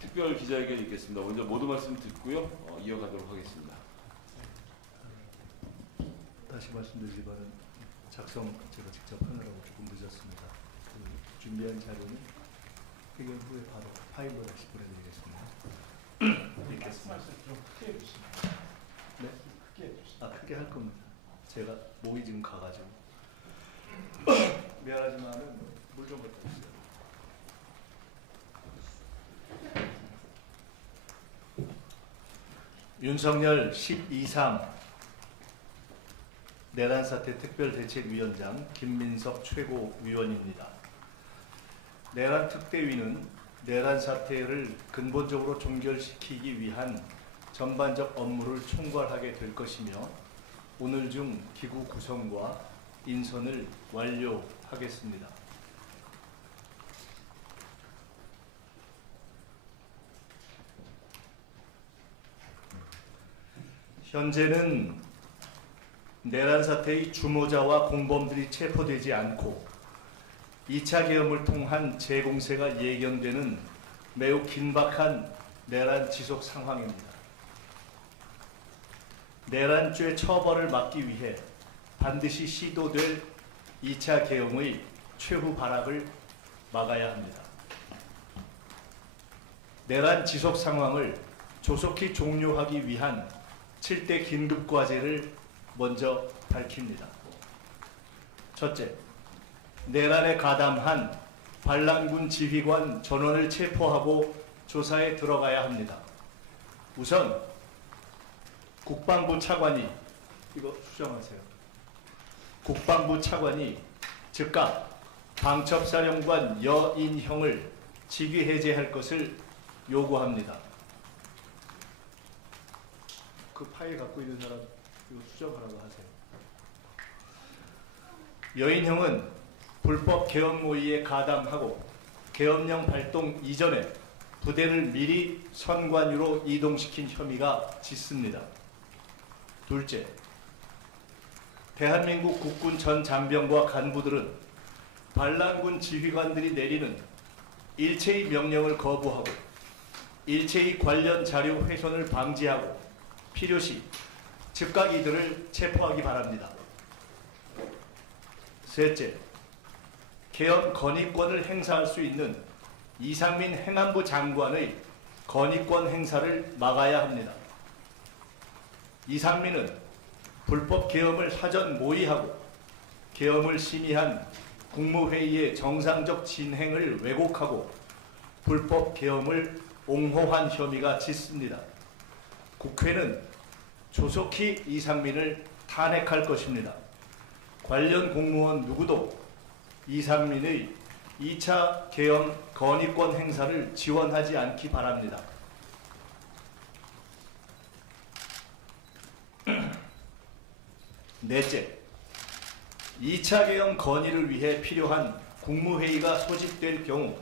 특별 기자회견이 있겠습니다. 먼저 모두 말씀 듣고요. 이어가도록 하겠습니다. 다시 말씀드리지만 작성 제가 직접 하느라고 조금 늦었습니다. 준비한 자료는 회견 후에 바로 파일로 다시 보내드리겠습니다. 읽겠습니다. 말씀 좀 크게 해주시면. 네? 크게 해주시면. 크게 할 겁니다. 제가 목이 지금 가가지고 미안하지만은 물 좀 갖다 주세요. 윤석열 12상 내란사태 특별대책위원장 김민석 최고위원입니다. 내란특대위는 내란사태를 근본적으로 종결시키기 위한 전반적 업무를 총괄하게 될 것이며 오늘 중 기구 구성과 인선을 완료하겠습니다. 현재는 내란 사태의 주모자와 공범들이 체포되지 않고 2차 계엄을 통한 재공세가 예견되는 매우 긴박한 내란 지속 상황입니다. 내란죄 처벌을 막기 위해 반드시 시도될 2차 계엄의 최후 발악을 막아야 합니다. 내란 지속 상황을 조속히 종료하기 위한 7대 긴급과제를 먼저 밝힙니다. 첫째, 내란에 가담한 반란군 지휘관 전원을 체포하고 조사에 들어가야 합니다. 우선 국방부 차관이 이거 수정하세요. 국방부 차관이 즉각 방첩사령관 여인형을 직위 해제할 것을 요구합니다. 그 파일 갖고 있는 사람 이거 수정하라고 하세요. 여인형은 불법 계엄 모의에 가담하고 계엄령 발동 이전에 부대를 미리 선관위로 이동시킨 혐의가 짙습니다. 둘째, 대한민국 국군 전 장병과 간부들은 반란군 지휘관들이 내리는 일체의 명령을 거부하고 일체의 관련 자료 훼손을 방지하고 필요시 즉각 이들을 체포하기 바랍니다. 셋째, 계엄 건의권을 행사할 수 있는 이상민 행안부 장관의 건의권 행사를 막아야 합니다. 이상민은 불법 계엄을 사전 모의하고 계엄을 심의한 국무회의의 정상적 진행을 왜곡하고 불법 계엄을 옹호한 혐의가 짙습니다. 국회는 조속히 이상민을 탄핵할 것입니다. 관련 공무원 누구도 이상민의 2차 계엄 건의권 행사를 지원하지 않기 바랍니다. 넷째, 2차 계엄 건의를 위해 필요한 국무회의가 소집될 경우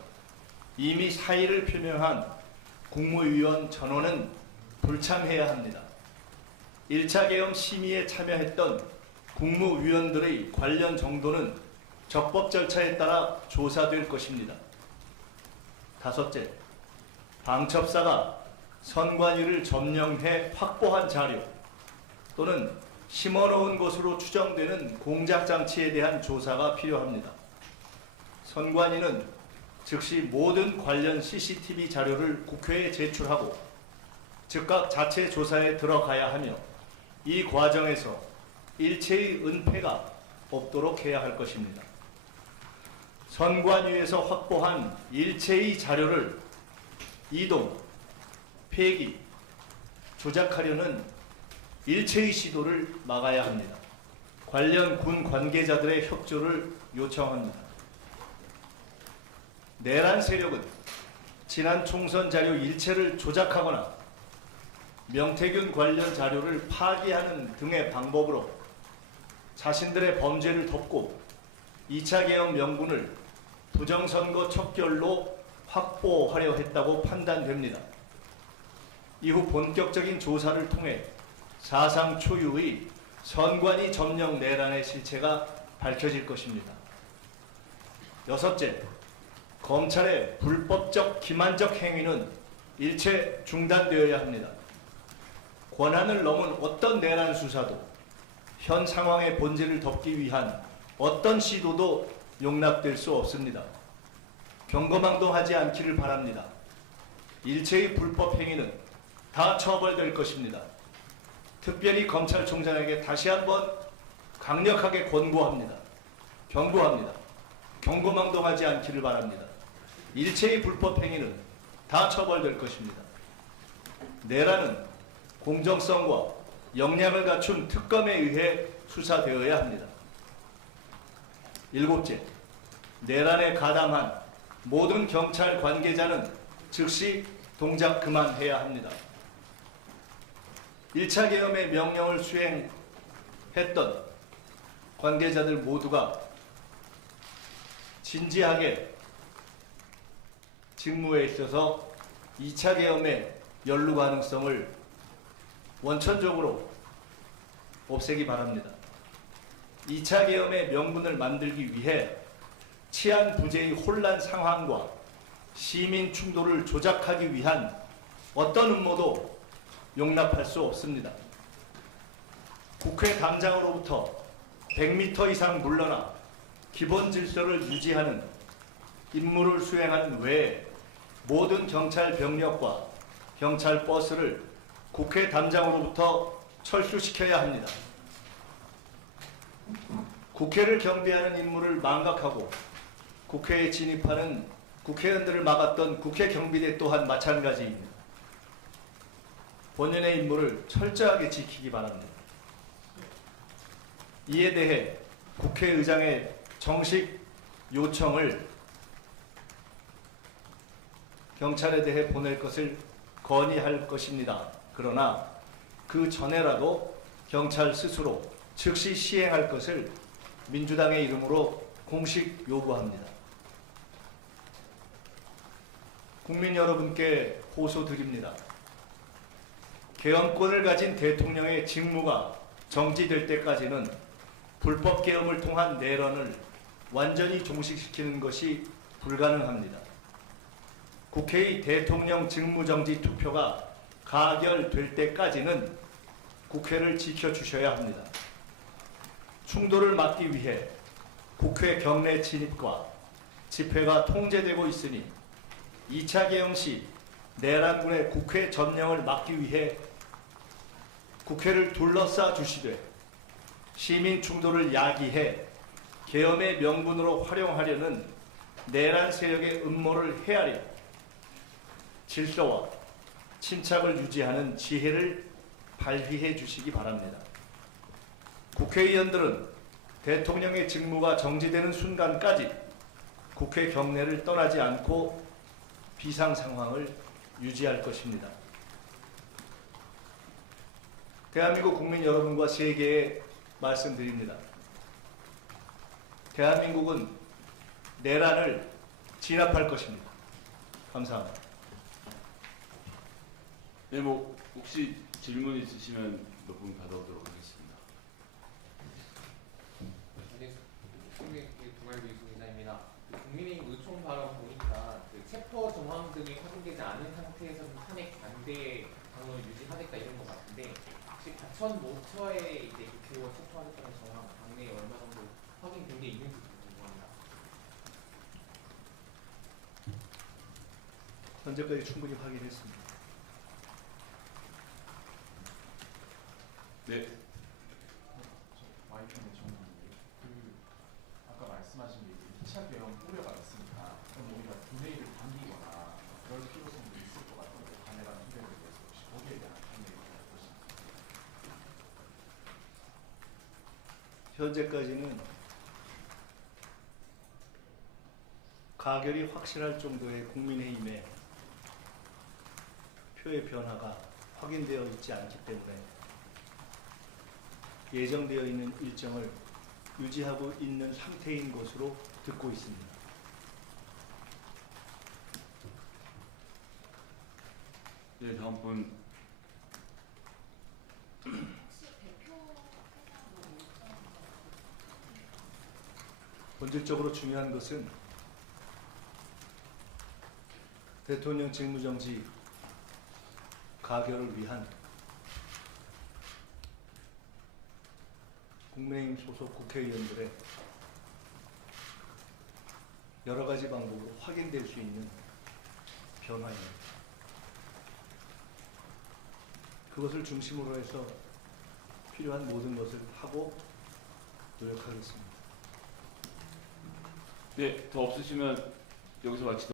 이미 사의를 표명한 국무위원 전원은 불참해야 합니다. 1차 계엄 심의에 참여했던 국무위원들의 관련 정도는 적법 절차에 따라 조사될 것입니다. 다섯째, 방첩사가 선관위를 점령해 확보한 자료 또는 심어놓은 것으로 추정되는 공작장치에 대한 조사가 필요합니다. 선관위는 즉시 모든 관련 CCTV 자료를 국회에 제출하고 즉각 자체 조사에 들어가야 하며 이 과정에서 일체의 은폐가 없도록 해야 할 것입니다. 선관위에서 확보한 일체의 자료를 이동, 폐기, 조작하려는 일체의 시도를 막아야 합니다. 관련 군 관계자들의 협조를 요청합니다. 내란 세력은 지난 총선 자료 일체를 조작하거나 명태균 관련 자료를 파기하는 등의 방법으로 자신들의 범죄를 덮고 2차 계엄 명분을 부정선거 척결로 확보하려 했다고 판단됩니다. 이후 본격적인 조사를 통해 사상 초유의 선관위 점령 내란의 실체가 밝혀질 것입니다. 여섯째, 검찰의 불법적 기만적 행위는 일체 중단되어야 합니다. 권한을 넘은 어떤 내란 수사도 현 상황의 본질을 덮기 위한 어떤 시도도 용납될 수 없습니다. 경거망동하지 않기를 바랍니다. 일체의 불법 행위는 다 처벌될 것입니다. 특별히 검찰총장에게 다시 한번 강력하게 권고합니다. 경고합니다. 경고망동하지 않기를 바랍니다. 일체의 불법 행위는 다 처벌될 것입니다. 내란은 공정성과 역량을 갖춘 특검에 의해 수사되어야 합니다. 일곱째, 내란에 가담한 모든 경찰 관계자는 즉시 동작 그만해야 합니다. 1차 계엄의 명령을 수행했던 관계자들 모두가 진지하게 직무에 있어서 2차 계엄의 연루 가능성을 원천적으로 없애기 바랍니다. 2차 계엄의 명분을 만들기 위해 치안 부재의 혼란 상황과 시민 충돌을 조작하기 위한 어떤 음모도 용납할 수 없습니다. 국회 당장으로부터 100m 이상 물러나 기본 질서를 유지하는 임무를 수행하는 외에 모든 경찰 병력과 경찰 버스를 국회 담장으로부터 철수시켜야 합니다. 국회를 경비하는 임무를 망각하고 국회에 진입하는 국회의원들을 막았던 국회 경비대 또한 마찬가지입니다. 본연의 임무를 철저하게 지키기 바랍니다. 이에 대해 국회의장의 정식 요청을 경찰에 대해 보낼 것을 건의할 것입니다. 그러나 그 전에라도 경찰 스스로 즉시 시행할 것을 민주당의 이름으로 공식 요구합니다. 국민 여러분께 호소드립니다. 계엄권을 가진 대통령의 직무가 정지될 때까지는 불법 계엄을 통한 내란을 완전히 종식시키는 것이 불가능합니다. 국회의 대통령 직무정지 투표가 가결될 때까지는 국회를 지켜주셔야 합니다. 충돌을 막기 위해 국회 경내 진입과 집회가 통제되고 있으니 2차 계엄 시 내란군의 국회 점령을 막기 위해 국회를 둘러싸 주시되 시민 충돌을 야기해 계엄의 명분으로 활용하려는 내란 세력의 음모를 헤아려 질서와 침착을 유지하는 지혜를 발휘해 주시기 바랍니다. 국회의원들은 대통령의 직무가 정지되는 순간까지 국회 경내를 떠나지 않고 비상 상황을 유지할 것입니다. 대한민국 국민 여러분과 세계에 말씀드립니다. 대한민국은 내란을 진압할 것입니다. 감사합니다. 네, 뭐 혹시 질문 있으시면 몇 분 받아보도록 하겠습니다. 국민의힘 이수기자입니다. 국민의힘 요청 발언 보니까 체포 정황들이 확인되지 않은 상태에서는 탄핵 반대 방법을 유지하겠다 이런 것 같은데 혹시 과천 모처에 이제 국회의원 체포하겠다는 정황 당내에 얼마 정도 확인된 게 있는지 궁금합니다. 현재까지 충분히 확인했습니다. 네, 마이크인데 정리인데 아까 말씀하신 게 2차 계엄 우려가 있으니까 그럼 우리가 분회의를 당기거나 그럴 필요성도 있을 것 같은데 관내가 후대를 위해서 혹시 거기에 대한 관내가 무엇입니까? 현재까지는 가결이 확실할 정도의 국민의힘의 표의 변화가 확인되어 있지 않기 때문에 예정되어 있는 일정을 유지하고 있는 상태인 것으로 듣고 있습니다. 네, 다음 분. 본질적으로 중요한 것은 대통령 직무정지 가결을 위한 국민의힘 소속 국회의원들의 여러 가지 방법으로 확인될 수 있는 변화입니다. 그것을 중심으로 해서 필요한 모든 것을 하고 노력하겠습니다. 네, 더 없으시면 여기서 마치도록